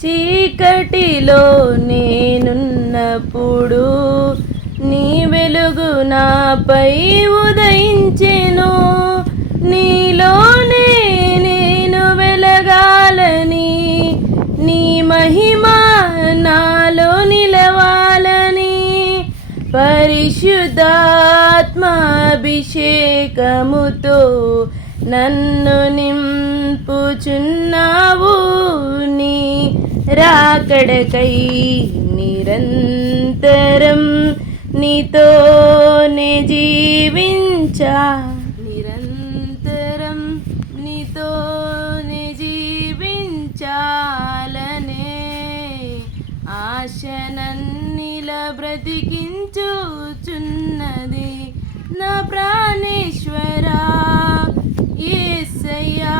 చీకటిలో నేనున్నప్పుడు నీ వెలుగు నాపై ఉదయించెను. నీలోనే నేను వెలగాలని నీ మహిమ నాలో నిలవాలని పరిశుద్ధాత్మాభిషేకముతో నన్ను నింపుచున్నావు నీ రాకడకై నిరంతరం నీతోనే జీవించా. నిరంతరం నీతోనే జీవించాలనే ఆశనన్నిల బ్రతికించుచున్నది నా ప్రాణేశ్వరా ఏసయ్యా.